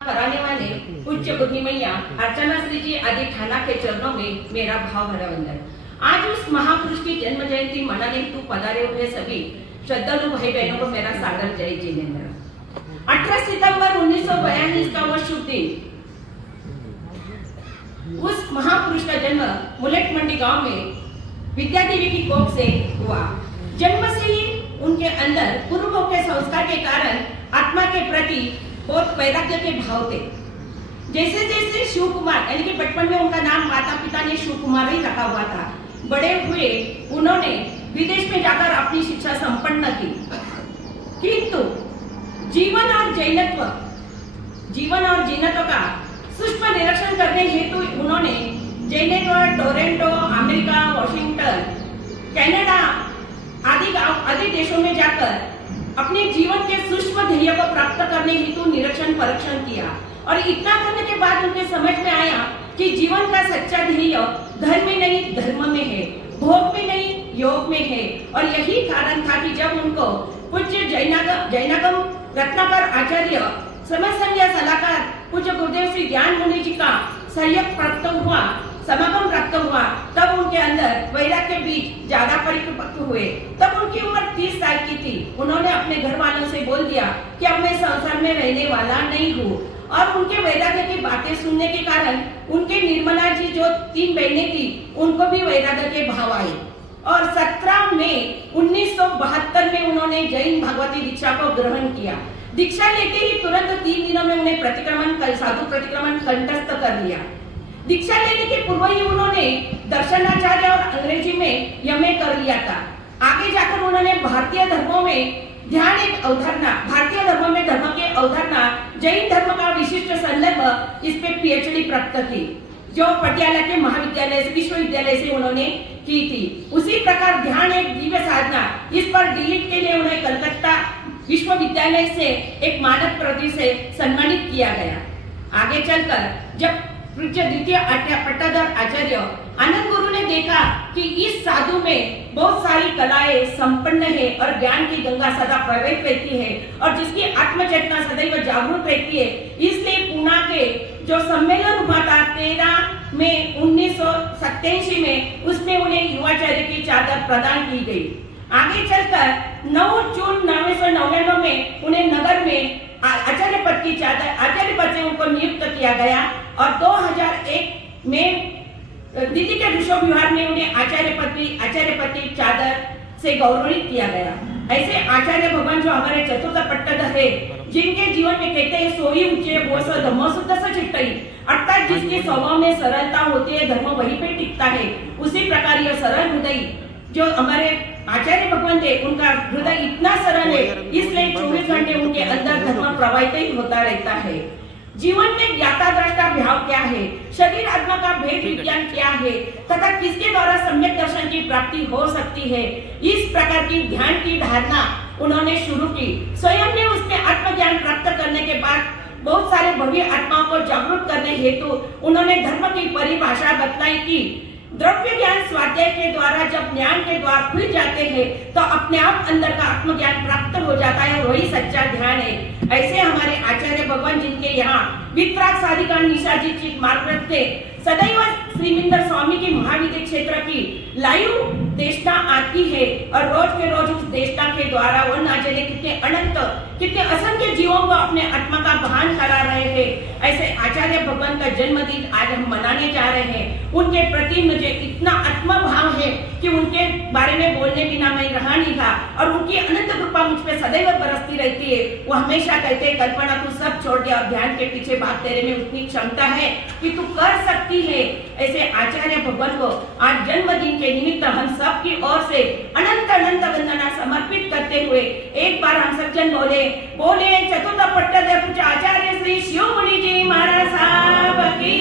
कराने वाले पूज्य बुद्धि मैया अर्चना श्री जी आदि ठाना के चरणों में मेरा भाव भरा वंदन। आज उस महापुरुष की जन्म जयंती मनाने हेतु पधारे हुए सभी श्रद्धालु भाई बहनों को मेरा सादर जय जिनेन्द्र। 18 सितंबर 1942 का वो शुभ दिन, उस महापुरुष का जन्म मुलेट मंडी गांव में विद्या देवी की कोख से हुआ। जन्म से ही उनके अंदर पूर्वों के संस्कार के कारण आत्मा के प्रति बहुत वैराग्य के भाव थे। जैसे जैसे शिव कुमार यानी कि बचपन में उनका नाम माता पिता ने शिव कुमार ही रखा हुआ था, बड़े हुए उन्होंने विदेश में जाकर अपनी शिक्षा संपन्न की, किंतु जीवन और जैनत्व का सूक्ष्म निरीक्षण करने हेतु उन्होंने जैनत्व टोरंटो, अमेरिका, वॉशिंगटन, कनाडा आदि देशों में जाकर अपने जीवन के सूक्ष्म ध्येय को प्राप्त करने हेतु निरीक्षण परीक्षण किया। और इतना करने के बाद उनके समझ में आया कि जीवन का सच्चा ध्येय धर्म में नहीं धर्म में है, भोग में नहीं योग में है। और यही कारण था कि जब उनको पूज्य जैनागम रत्नाकर आचार्य समय संज्ञा सलाहकार पूज्य गुरुदेव श्री ज्ञान मुनि जी का सहयोग प्राप्त हुआ, समागम प्राप्त हुआ, तब उनके अंदर वैराग्य के बीज ज्यादा परिपक्व हुए। तब उनकी उम्र 30 साल की थी। उन्होंने अपने घर वालों से बोल दिया कि अब मैं संसार में रहने वाला नहीं हूँ। और उनके वैराग्य की बातें सुनने के कारण उनके निर्मला जी जो 3 बहनें थी, उनको भी वैराग्य के भाव आए। और 17 मई 1972 में उन्होंने जैन भगवती दीक्षा को ग्रहण किया। दीक्षा लेते ही तुरंत 3 दिनों में उन्हें साधु प्रतिक्रमण कंठस्थ कर लिया। दीक्षा लेने के पूर्व ही उन्होंने दर्शनाचार्य और अंग्रेजी में एमए कर लिया था। आगे जाकर उन्होंने भारतीय धर्मों में ध्यान एक अवधारणा, भारतीय धर्म में धर्म की अवधारणा, जैन धर्म का विशिष्ट संदर्भ, इस पे पीएचडी प्राप्त की, जो पटियाला के महाविद्यालय से विश्वविद्यालय से उन्होंने की थी। उसी प्रकार ध्यान एक दिव्य साधना, इस पर डीलिट के लिए उन्हें कलकत्ता विश्वविद्यालय से एक मानद पदवी से सम्मानित किया गया। आगे चलकर जब पूज्य द्वितीय पट्टाधर आचार्य आनंद गुरु ने देखा कि इस साधु में बहुत सारी कलाएं संपन्न है और ज्ञान की गंगा सदा प्रवाहित रहती है और जिसकी आत्मचेतना सदैव जागरूक रहती है, इसलिए पुणे के जो सम्मेलन हुआ था 13 मई 1987 में, उसमें उन्हें युवाचार्य की चादर प्रदान की गई। आगे चलकर 9 जून 1999 में उन्हें नगर में आचार्य पद की चादर, आचार्य पद से उनको नियुक्त किया गया। और 2001 में दिल्ली के विश्व विहार में उन्हें आचार्य पद की चादर से गौरवित किया गया। ऐसे आचार्य भगवान जो हमारे चतुर्थ पट्टाधर है, जिनके जीवन में कहते हैं सोई ऊंचे वो स धम्म शुद्ध स चित्तई, अर्थात जिसके स्वभाव में सरलता होती है धर्म वहीं पे टिकता है। उसी प्रकार यह सरल हृदय जो हमारे आचार्य भगवान थे, उनका हृदय इतना सरल है, इसलिए 24 घंटे उनके अंदर धर्म प्रवाहित ही होता रहता है। जीवन में ज्ञाता दृष्टा भाव क्या है, शरीर आत्मा का भेद विज्ञान क्या है तथा किसके द्वारा सम्यक दर्शन की प्राप्ति हो सकती है, इस प्रकार की ध्यान की धारणा उन्होंने शुरू की। स्वयं ने उसमें आत्मज्ञान प्राप्त करने के बाद बहुत सारे भव्य आत्माओं को जागरूक करने हेतु उन्होंने धर्म की परिभाषा बतलाई कि द्रव्य ज्ञान स्वाध्याय के द्वारा जब ज्ञान के द्वार खुल जाते हैं तो अपने आप अंदर का आत्मज्ञान प्राप्त हो जाता है, वही सच्चा ध्यान है। ऐसे हमारे आचार्य भगवान जिनके यहाँ वितराग साधिका निशा जी मार्ग थे, सदैव श्रीमिंदर स्वामी की महाविद्य क्षेत्र की लाइव देशना आती है और रोज के रोज उस देशना के द्वारा वो ना जाने कितने असंख्य जीवों को अपने आत्मा का भान करा रहे हैं। ऐसे आचार्य भगवान का जन्मदिन आज हम मनाने जा रहे हैं। उनके प्रति मुझे इतना आत्मा भाव है कि उनके बारे में बोलने बिना मैं रहा नहीं था और उनकी अनंत कृपा मुझ पे सदैव बरसती रहती है। वो हमेशा कहते हैं कल्पना तू सब छोड़ दे और ध्यान के पीछे भाग, तेरे में उतनी क्षमता है कि तू कर सकती है। ऐसे आचार्य भगवान को आज जन्मदिन के निमित्त हम सब की ओर से अनंत अनंत वंदना समर्पित करते हुए एक बार हम सज्जन बोले चतुर्थ पट्टाधर आचार्य श्री शिव मुनि जी महाराज साहब की